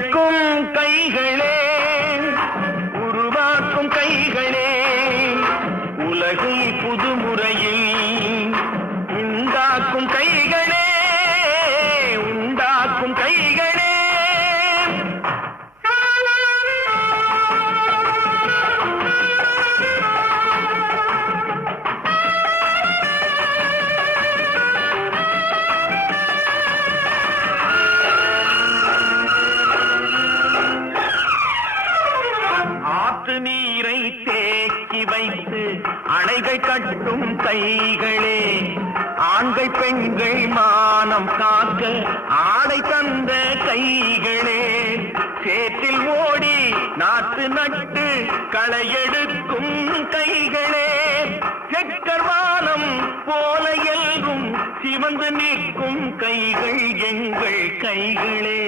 உழைக்கும் கைகளே, உருவாக்கும் கைகளே, உலகும் புதுமுறையில் உண்டாக்கும் கைகளே, உண்டாக்கும் கைகளே. ஆற்று நீரை தேக்கி வைத்து அணைகள் கட்டும் கைகளே, ஆண்கள் பெண்கள் மானம் காக்க ஆடை தந்த கைகளே, சேற்றில் ஓடி நாற்று நட்டு களையெடுக்கும் கைகளே, செக்கர்வானம் போல எல்கும் சிவந்து நிற்கும் கைகள் எங்கள் கைகளே.